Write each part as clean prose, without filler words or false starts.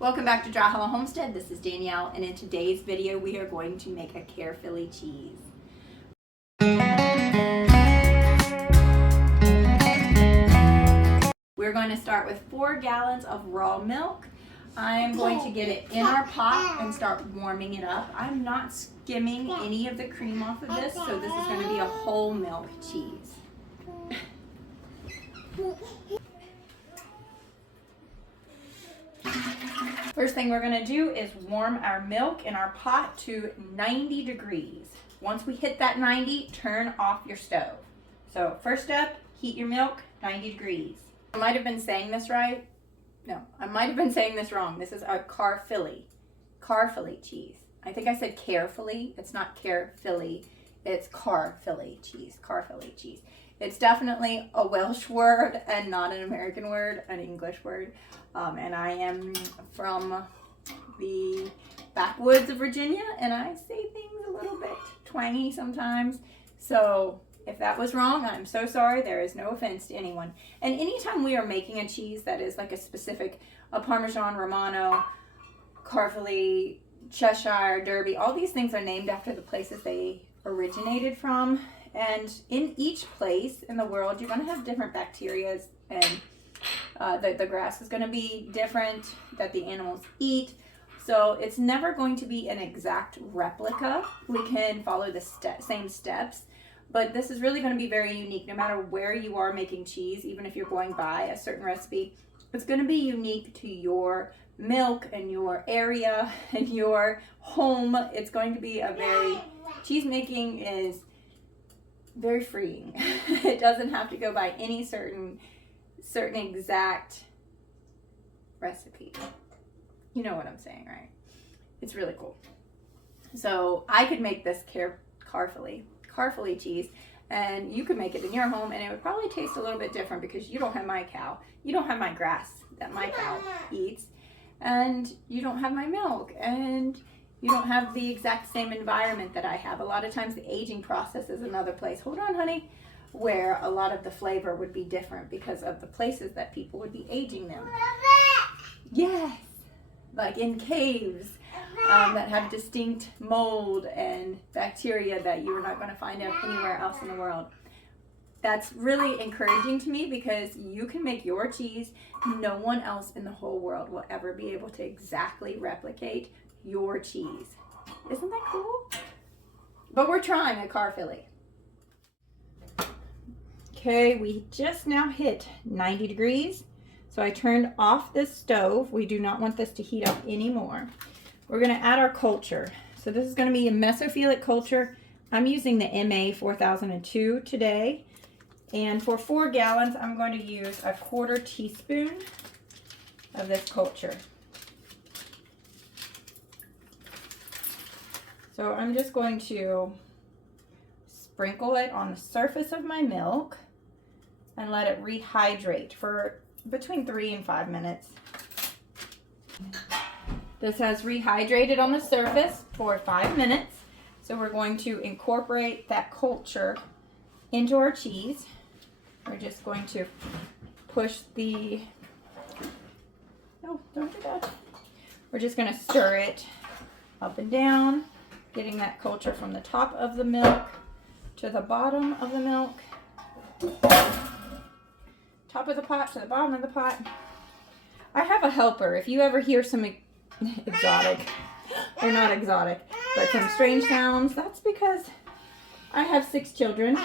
Welcome back to Dry Hollow Homestead. This is Danielle, and in today's video we are going to make a Caerphilly cheese. We're going to start with 4 gallons of raw milk. I'm going to get it in our pot and start warming it up. I'm not skimming any of the cream off of this, so this is going to be a whole milk cheese. First thing we're going to do is warm our milk in our pot to 90 degrees. Once we hit that 90, turn off your stove. So first step, heat your milk 90 degrees. I might have been saying this right. No, I might have been saying this wrong. This is a Caerphilly cheese. I think I said Caerphilly. It's not Caerphilly. It's Caerphilly cheese. Caerphilly cheese. It's definitely a Welsh word and not an American word, an English word. And I am from the backwoods of Virginia, and I say things a little bit twangy sometimes. So if that was wrong, I'm so sorry. There is no offense to anyone. And anytime we are making a cheese that is like a Parmesan, Romano, Caerphilly, Cheshire, Derby, all these things are named after the places they originated from. And in each place in the world, you're going to have different bacteria, and the grass is going to be different that the animals eat. So it's never going to be an exact replica. We can follow the same steps, but this is really going to be very unique no matter where you are making cheese. Even if you're going by a certain recipe, it's going to be unique to your milk and your area and your home. It's going to be cheese making is very freeing. It doesn't have to go by any certain exact recipe. You know what I'm saying, right? It's really cool. So I could make this Caerphilly cheese, and you could make it in your home, and it would probably taste a little bit different because you don't have my cow. You don't have my grass that my cow eats, and you don't have my milk, and you don't have the exact same environment that I have. A lot of times the aging process is another place. Hold on, honey. Where a lot of the flavor would be different because of the places that people would be aging them. Yes, like in caves that have distinct mold and bacteria that you're not going to find out anywhere else in the world. That's really encouraging to me because you can make your cheese. No one else in the whole world will ever be able to exactly replicate your cheese. Isn't that cool? But we're trying a Caerphilly. Okay, we just now hit 90 degrees. So I turned off this stove. We do not want this to heat up anymore. We're going to add our culture. So this is going to be a mesophilic culture. I'm using the MA 4002 today. And for 4 gallons, I'm going to use a 1/4 teaspoon of this culture. So I'm just going to sprinkle it on the surface of my milk and let it rehydrate for between 3 and 5 minutes. This has rehydrated on the surface for 5 minutes. So we're going to incorporate that culture into our cheese. We're just going to push don't do that. We're just going to stir it up and down, getting that culture from the top of the milk to the bottom of the milk. Top of the pot to the bottom of the pot. I have a helper. If you ever hear some exotic, or not exotic, but some strange sounds, that's because I have 6 children,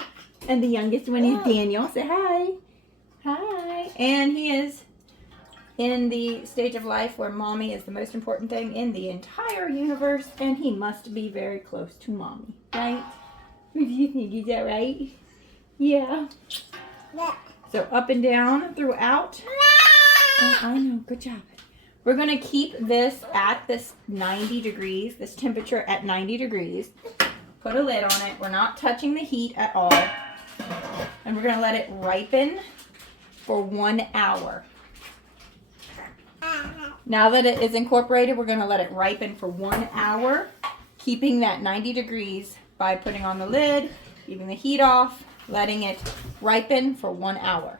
and the youngest one is Daniel. Say hi. Hi. And he is in the stage of life where mommy is the most important thing in the entire universe, and he must be very close to mommy, right? What do you think? Is that right? Yeah. So up and down throughout. Oh, I know. Good job. We're going to keep this at this 90 degrees, this temperature at 90 degrees. Put a lid on it. We're not touching the heat at all. And we're going to let it ripen for 1 hour. Now that it is incorporated, we're going to let it ripen for 1 hour, keeping that 90 degrees by putting on the lid, keeping the heat off, letting it ripen for 1 hour.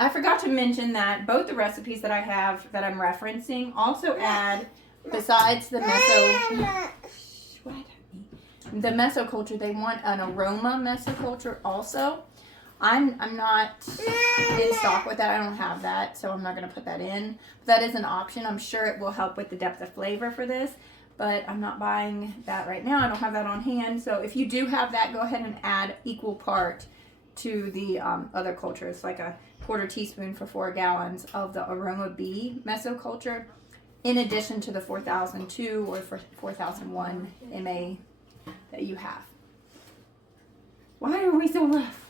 I forgot to mention that both the recipes that I have that I'm referencing also add, besides the mesoculture, they want an aroma mesoculture also. I'm not in stock with that. I don't have that, so I'm not going to put that in. But that is an option. I'm sure it will help with the depth of flavor for this, but I'm not buying that right now. I don't have that on hand. So if you do have that, go ahead and add equal part to the other cultures, like a 1/4 teaspoon for 4 gallons of the Aroma B mesoculture, in addition to the 4002 or 4001 MA that you have. Why are we so rough?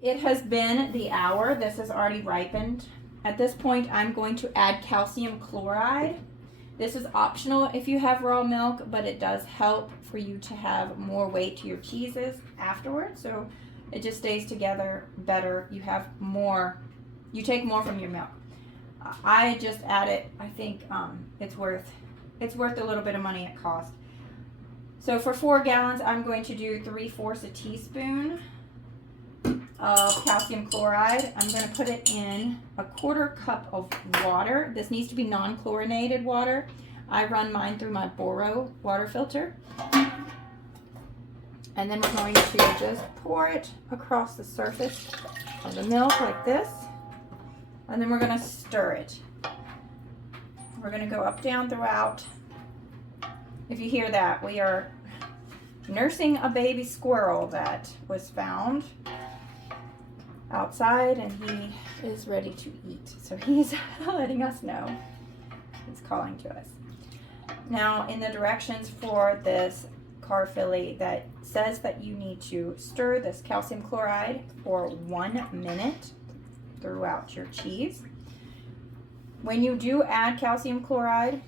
It has been the hour. This has already ripened. At this point, I'm going to add calcium chloride. This is optional if you have raw milk, but it does help for you to have more weight to your cheeses afterwards. So it just stays together better. You have more, you take more from your milk. I just add it. I think it's worth a little bit of money it costs. So for 4 gallons, I'm going to do 3/4 a teaspoon of calcium chloride. I'm going to put it in a 1/4 cup of water. This needs to be non-chlorinated water. I run mine through my Boro water filter. And then we're going to just pour it across the surface of the milk like this. And then we're going to stir it. We're going to go up, down, throughout. If you hear that, we are nursing a baby squirrel that was found outside, and he is ready to eat. So he's letting us know. He's calling to us. Now, in the directions for this Caerphilly, that says that you need to stir this calcium chloride for 1 minute throughout your cheese. When you do add calcium chloride,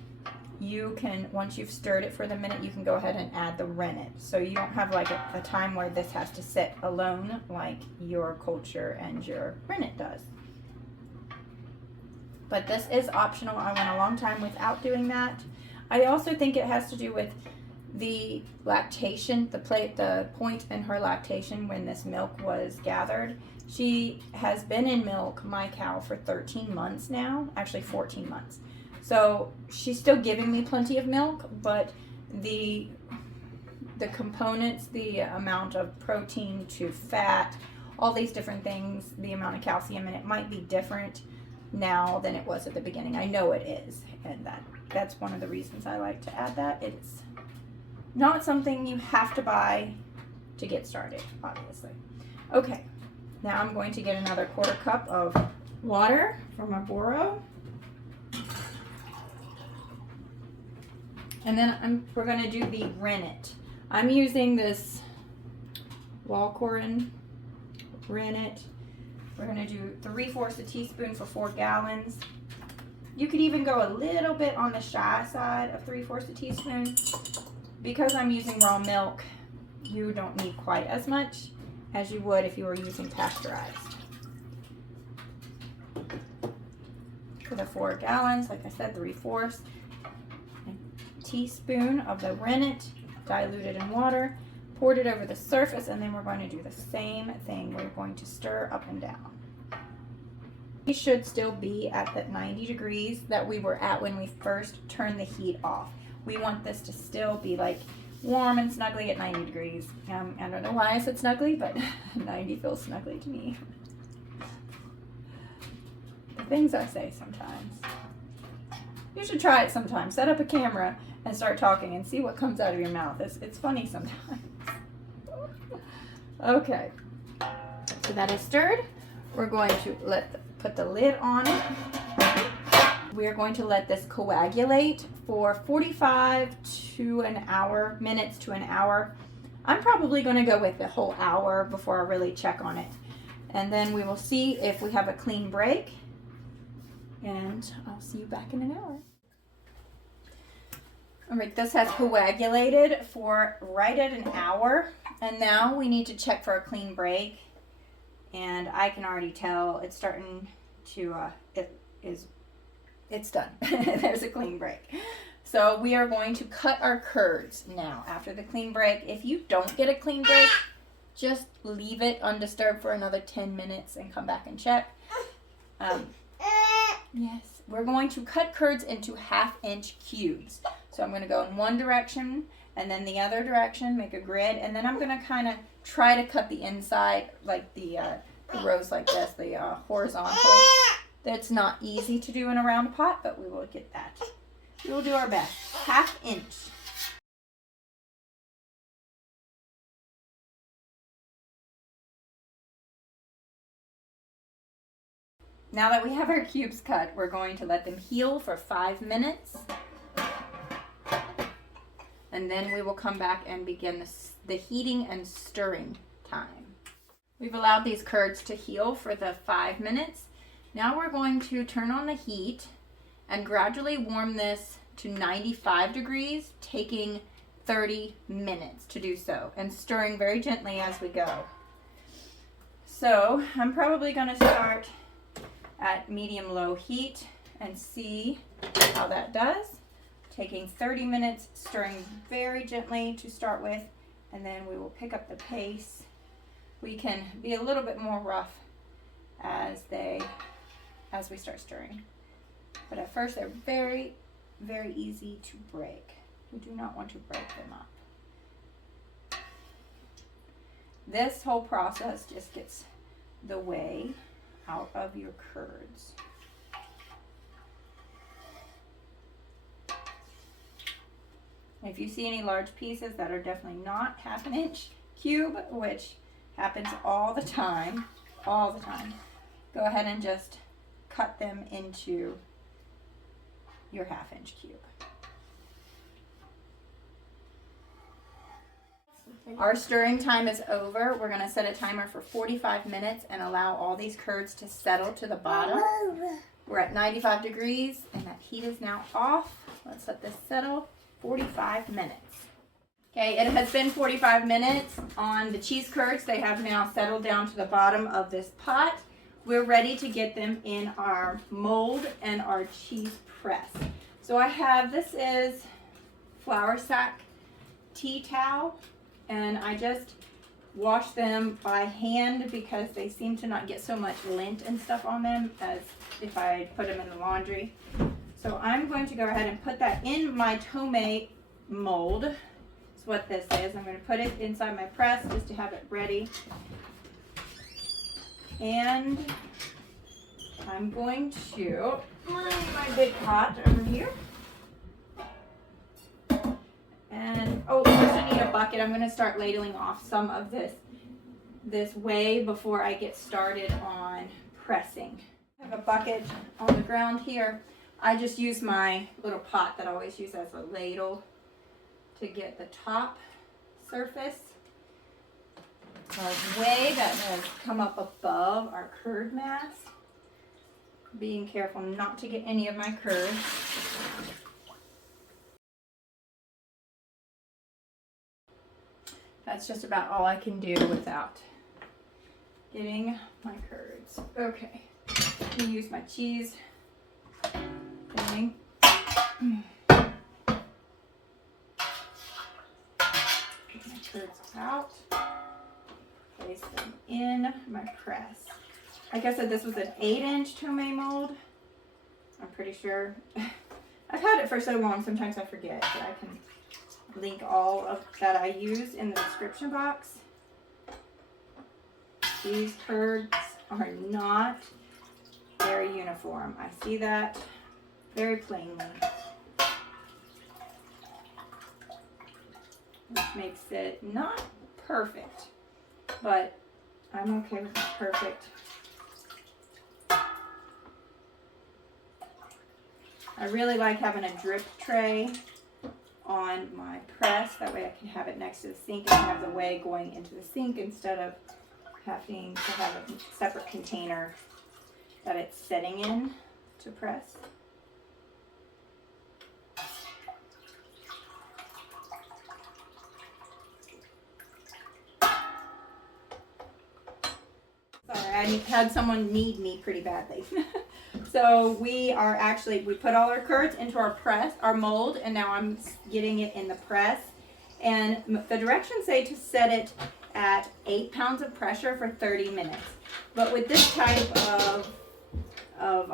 you can, once you've stirred it for the minute, you can go ahead and add the rennet. So you don't have like a time where this has to sit alone like your culture and your rennet does. But this is optional. I went a long time without doing that. I also think it has to do with the lactation, the point in her lactation when this milk was gathered. She has been in milk, my cow, for 13 months now, actually 14 months. So she's still giving me plenty of milk, but the components, the amount of protein to fat, all these different things, the amount of calcium, and it might be different now than it was at the beginning. I know it is, and that's one of the reasons I like to add that. It's not something you have to buy to get started, obviously. Okay, now I'm going to get another 1/4 cup of water from my Boro. And then we're going to do the rennet. I'm using this Walcorin rennet. We're going to do 3/4 a teaspoon for 4 gallons. You could even go a little bit on the shy side of 3/4 a teaspoon. Because I'm using raw milk, you don't need quite as much as you would if you were using pasteurized. For the 4 gallons, like I said, 3/4 teaspoon of the rennet, diluted in water, poured it over the surface, and then we're going to do the same thing. We're going to stir up and down. We should still be at that 90 degrees that we were at when we first turned the heat off. We want this to still be like warm and snuggly at 90 degrees. I don't know why I said snuggly, but 90 feels snuggly to me. The things I say sometimes. You should try it sometime. Set up a camera and start talking and see what comes out of your mouth. It's funny sometimes. Okay, so that is stirred. We're going to put the lid on it. We are going to let this coagulate for 45 to an hour, minutes to an hour. I'm probably going to go with the whole hour before I really check on it. And then we will see if we have a clean break. And I'll see you back in an hour. All right, this has coagulated for right at an hour. And now we need to check for a clean break. And I can already tell it's starting to, it's done. There's a clean break. So we are going to cut our curds now after the clean break. If you don't get a clean break, just leave it undisturbed for another 10 minutes and come back and check. Yes, we're going to cut curds into 1/2-inch cubes. So I'm going to go in one direction and then the other direction, make a grid, and then I'm going to kind of try to cut the inside, like the rows like this, the horizontal. That's not easy to do in a round pot, but we will get that. We will do our best. 1/2 inch. Now that we have our cubes cut, we're going to let them heal for 5 minutes. And then we will come back and begin the heating and stirring time. We've allowed these curds to heal for the 5 minutes. Now we're going to turn on the heat and gradually warm this to 95 degrees, taking 30 minutes to do so, and stirring very gently as we go. So I'm probably going to start at medium-low heat and see how that does. Taking 30 minutes, stirring very gently to start with, and then we will pick up the pace. We can be a little bit more rough as we start stirring. But at first they're very, very easy to break. We do not want to break them up. This whole process just gets the whey out of your curds. If you see any large pieces that are definitely not 1/2 inch cube, which happens all the time, go ahead and just cut them into your 1/2 inch cube. Our stirring time is over. We're going to set a timer for 45 minutes and allow all these curds to settle to the bottom. We're at 95 degrees and that heat is now off. Let's let this settle 45 minutes. Okay, it has been 45 minutes on the cheese curds. They have now settled down to the bottom of this pot. We're ready to get them in our mold and our cheese press. So I have, this is flour sack tea towel, and I just wash them by hand because they seem to not get so much lint and stuff on them as if I put them in the laundry. So I'm going to go ahead and put that in my tomate mold. That's what this is. I'm going to put it inside my press just to have it ready. And I'm going to bring my big pot over here. And, oh, first I need a bucket. I'm going to start ladling off some of this whey before I get started on pressing. I have a bucket on the ground here. I just use my little pot that I always use as a ladle to get the top surface of whey that has come up above our curd mass. Being careful not to get any of my curds. That's just about all I can do without getting my curds. Okay, I'm gonna use my cheese thing. Get my curds out. Place them in my press. Like I said, this was an 8-inch tomate mold. I'm pretty sure. I've had it for so long, sometimes I forget, but I can link all of that I use in the description box. These curds are not very uniform. I see that very plainly, which makes it not perfect, but I'm okay with not perfect. I really like having a drip tray on my press. That way I can have it next to the sink and have the whey going into the sink instead of having to have a separate container that it's setting in to press. Sorry, I had someone need me pretty badly. So we put all our curds into our press, our mold, and now I'm getting it in the press. And the directions say to set it at 8 pounds of pressure for 30 minutes. But with this type of of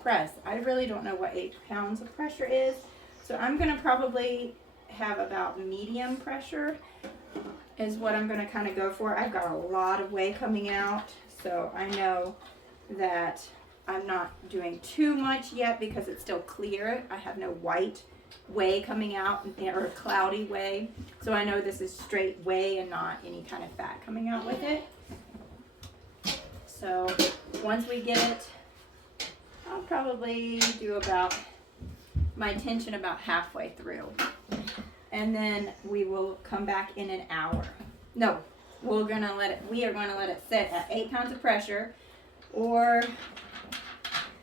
press. I really don't know what 8 pounds of pressure is, so I'm gonna probably have about medium pressure is what I'm gonna kind of go for. I've got a lot of whey coming out, so I know that I'm not doing too much yet because it's still clear. I have no white whey coming out or cloudy whey, so I know this is straight whey and not any kind of fat coming out with it. So once we get it, I'll probably do about my tension about halfway through, and then we will come back in an hour. No, we are going to let it sit at 8 pounds of pressure, or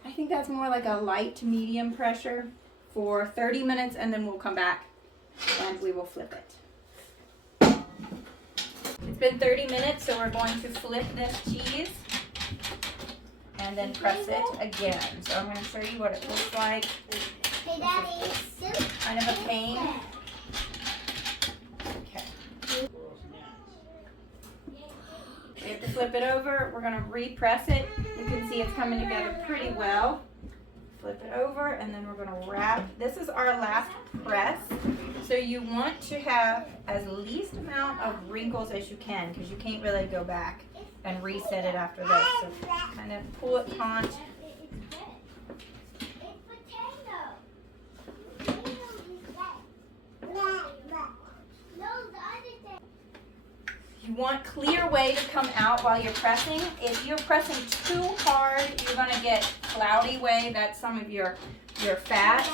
I think that's more like a light to medium pressure for 30 minutes, and then we'll come back and we will flip it. It's been 30 minutes, so we're going to flip this cheese and then press it again. So I'm going to show you what it looks like. Hey, Daddy, Kind of a pain. Okay. We have to flip it over. We're going to repress it. You can see it's coming together pretty well. Flip it over, and then we're going to wrap. This is our last press. So you want to have as least amount of wrinkles as you can, because you can't really go back and reset it after this. So kind of pull it taut. You want clear whey to come out while you're pressing. If you're pressing too hard, you're going to get cloudy whey. That's some of your fat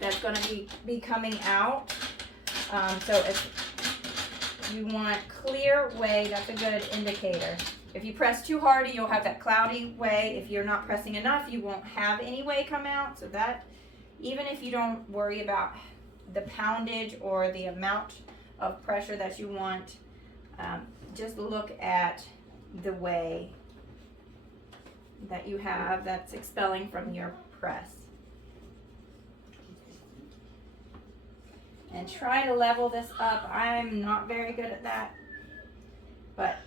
that's going to be coming out. So if you want clear whey, that's a good indicator. If you press too hard, you'll have that cloudy whey. If you're not pressing enough, you won't have any whey come out. So that, even if you don't worry about the poundage or the amount of pressure that you want, just look at the whey that you have that's expelling from your press. And try to level this up. I'm not very good at that, but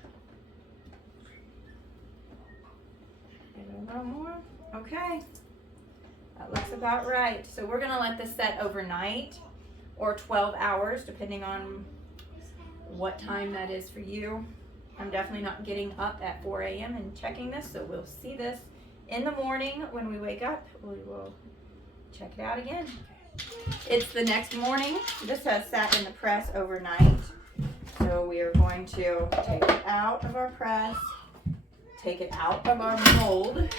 give it a little more. Okay, that looks about right. So we're gonna let this set overnight, or 12 hours, depending on what time that is for you. I'm definitely not getting up at 4 a.m. and checking this, so we'll see this in the morning when we wake up. We will check it out again. It's the next morning. This has sat in the press overnight, so we are going to take it out of our press, take it out of our mold,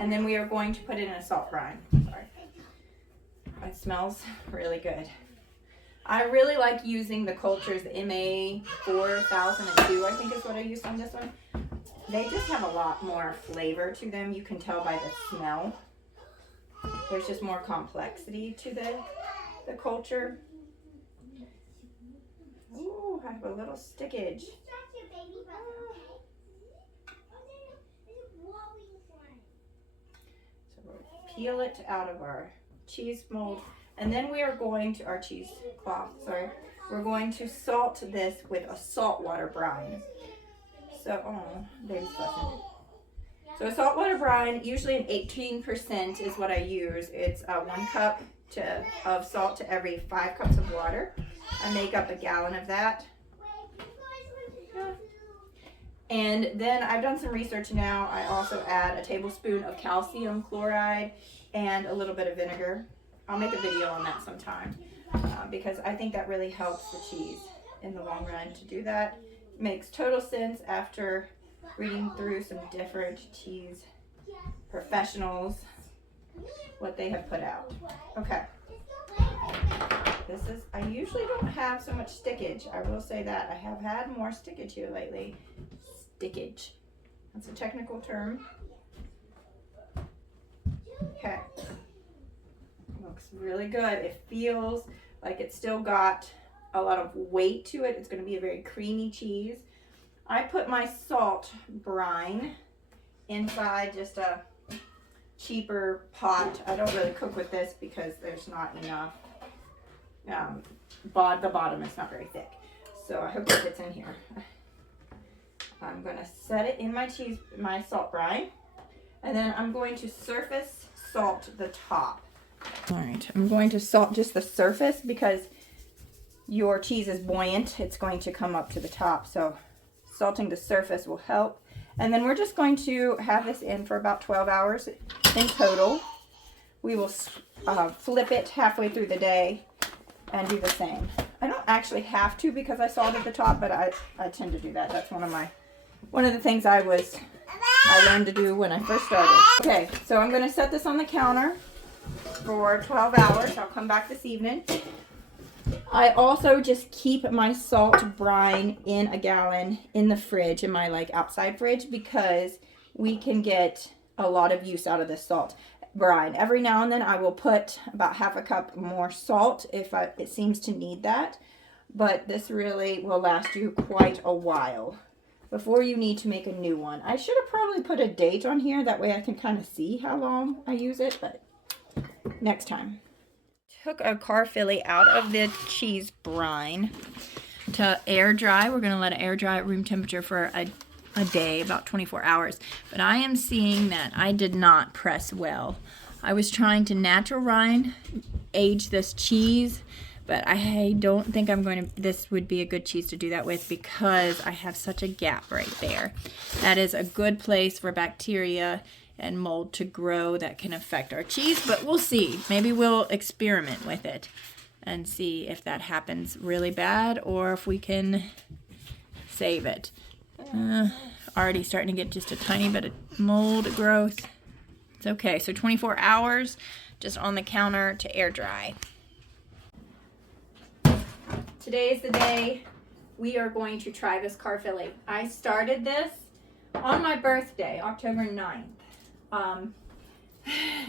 and then we are going to put it in a salt brine. Sorry. It smells really good. I really like using the cultures, the MA 4002, I think is what I used on this one. They just have a lot more flavor to them. You can tell by the smell. There's just more complexity to the culture. Ooh, I have a little stickage. So we'll peel it out of our cheese mold, and then we are going to our cheesecloth. Sorry, we're going to salt this with a saltwater brine. So, oh, baby's fussing. So a saltwater brine, usually an 18% is what I use. It's 1 cup of salt to every 5 cups of water. I make up a gallon of that. And then I've done some research now. I also add a tablespoon of calcium chloride and a little bit of vinegar. I'll make a video on that sometime because I think that really helps the cheese in the long run to do that. Makes total sense after reading through some different cheese professionals, what they have put out. Okay. This is, I usually don't have so much stickage. I will say that. I have had more stickage here lately. Stickage. That's a technical term. Okay. Looks really good. It feels like it's still got a lot of weight to it. It's going to be a very creamy cheese. I put my salt brine inside just a cheaper pot. I don't really cook with this because there's not enough. The bottom is not very thick. So I hope it fits in here. I'm gonna set it in my salt brine, and then I'm going to surface salt the top. All right, I'm going to salt just the surface because your cheese is buoyant. It's going to come up to the top, so salting the surface will help. And then we're just going to have this in for about 12 hours in total. We will flip it halfway through the day and do the same. I don't actually have to because I salted the top, but I tend to do that. That's one of the things I learned to do when I first started. Okay, so I'm going to set this on the counter for 12 hours. I'll come back this evening. I also just keep my salt brine in a gallon in the fridge, in my outside fridge, because we can get a lot of use out of this salt brine. Every now and then I will put about half a cup more salt if it seems to need that, but this really will last you quite a while before you need to make a new one. I should have probably put a date on here, that way I can kind of see how long I use it, but next time. Took a Caerphilly out of the cheese brine to air dry. We're going to let it air dry at room temperature for a day, about 24 hours. But I am seeing that I did not press well. I was trying to natural rind age this cheese, but I don't think this would be a good cheese to do that with because I have such a gap right there. That is a good place for bacteria and mold to grow that can affect our cheese, but we'll see. Maybe we'll experiment with it and see if that happens really bad or if we can save it. Already starting to get just a tiny bit of mold growth. It's okay. So 24 hours just on the counter to air dry. Today is the day we are going to try this Caerphilly. I started this on my birthday, October 9th.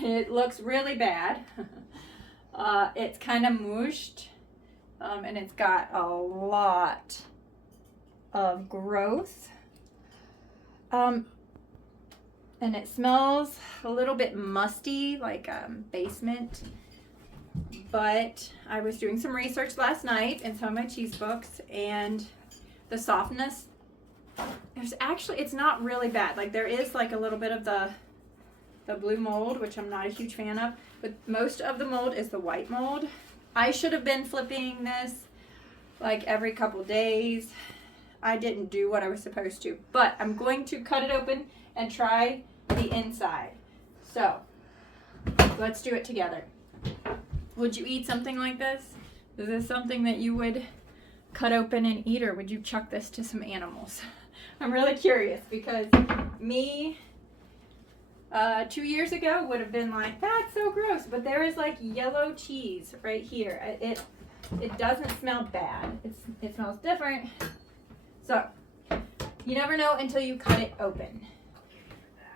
It looks really bad. It's kind of mushed, and it's got a lot of growth. And it smells a little bit musty, like basement. But I was doing some research last night in some of my cheese books, and the softness, it's not really bad. Like there is like a little bit of the blue mold, which I'm not a huge fan of, but most of the mold is the white mold. I should have been flipping this like every couple days. I didn't do what I was supposed to, but I'm going to cut it open and try the inside. So let's do it together. Would you eat something like this? Is this something that you would cut open and eat, or would you chuck this to some animals? I'm really curious because me 2 years ago would have been like, that's so gross, but there is like yellow cheese right here. It doesn't smell bad. It smells different. So you never know until you cut it open.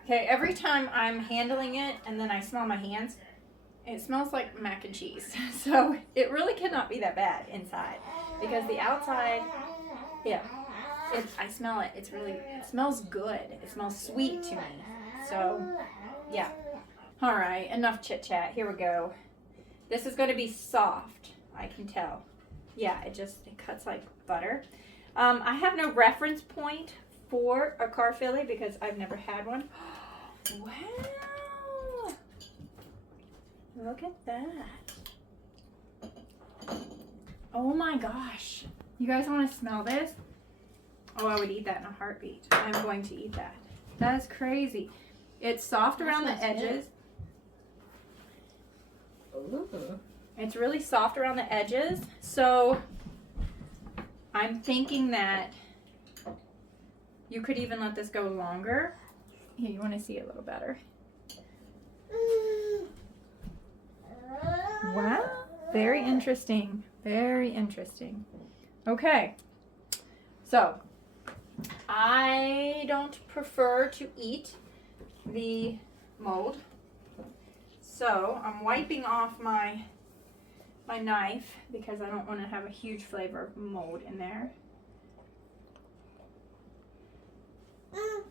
Okay, every time I'm handling it and then I smell my hands, it smells like mac and cheese. So it really cannot be that bad inside because the outside, yeah, I smell it. It smells good. It smells sweet to me. So, yeah. All right, enough chit chat. Here we go. This is going to be soft, I can tell. Yeah, it cuts like butter. I have no reference point for a Caerphilly because I've never had one. Wow. Look at that. Oh my gosh. You guys want to smell this? Oh, I would eat that in a heartbeat. I'm going to eat that. That is crazy. It's soft around the edges. Ooh. It's really soft around the edges. So I'm thinking that you could even let this go longer. Here, you want to see it a little better. Wow. Very interesting. Very interesting. Okay. So I don't prefer to eat the mold. So I'm wiping off my knife because I don't want to have a huge flavor of mold in there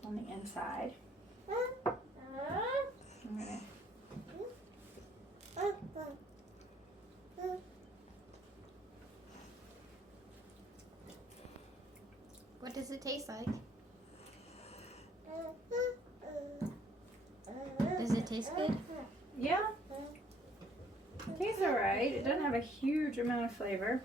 on the inside. I'm gonna What does it taste like? taste good? Yeah. It tastes alright. It doesn't have a huge amount of flavor.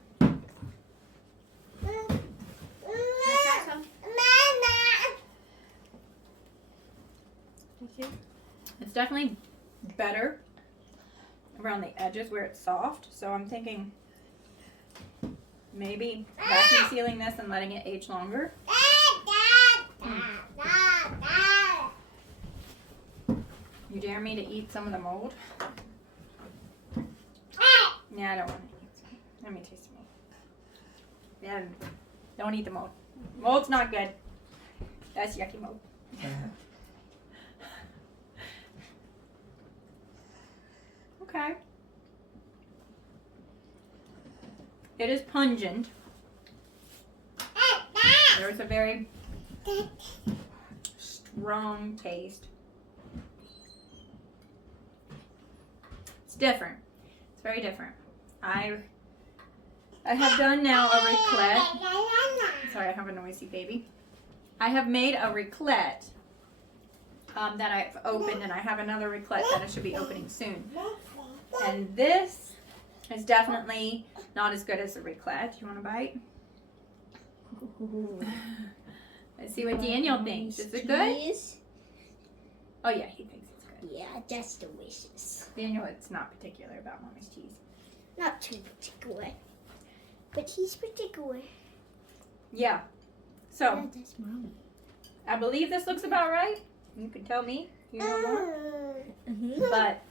It's definitely better around the edges where it's soft. So I'm thinking maybe vacuum sealing this and letting it age longer. You dare me to eat some of the mold? Yeah, I don't want to eat some. Let me taste the mold. Yeah, don't eat the mold. Mold's not good. That's yucky mold. Okay. It is pungent. There's a very strong taste. It's different. It's very different. I have done now a raclette. Sorry, I have a noisy baby. I have made a raclette that I've opened, and I have another raclette that I should be opening soon. And this is definitely not as good as the raclette. You want to bite? Let's see what Daniel thinks. Is it good? Oh yeah, he thinks it's good. Yeah, that's delicious. Daniel, it's not particular about Mommy's cheese. Not too particular, but he's particular. Yeah. So, Yeah, that's Mommy. I believe this looks about right. You can tell me. You know more. But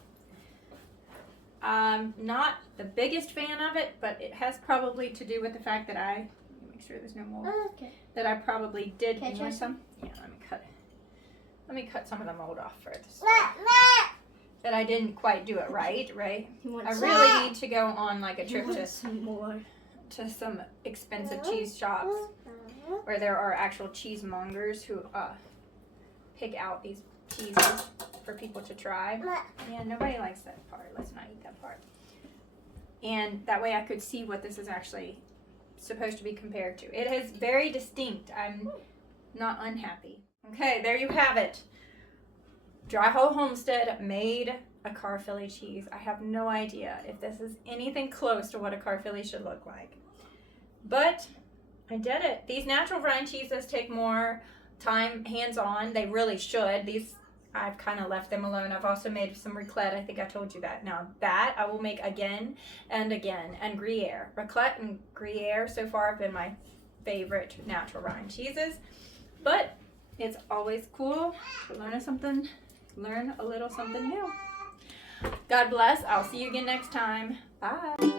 I'm not the biggest fan of it, but it has probably to do with the fact that let me make sure there's no mold. Okay. That I probably did Can I try enjoy some? some. Yeah, let me cut some of the mold off first. That I didn't quite do it right. I really need to go on like a trip to some expensive cheese shops where there are actual cheesemongers who pick out these cheeses for people to try. Yeah, nobody likes that part. Let's not eat that part. And that way I could see what this is actually supposed to be compared to. It is very distinct. I'm not unhappy. Okay, there you have it. Dry Hole Homestead made a Caerphilly cheese. I have no idea if this is anything close to what a Caerphilly should look like. But I did it. These natural rind cheeses take more time hands-on. They really should. These, I've kind of left them alone. I've also made some raclette. I think I told you that. Now that I will make again and again. And Gruyere. Raclette and Gruyere so far have been my favorite natural rind cheeses. But it's always cool to learn a little something new. God bless. I'll see you again next time. Bye.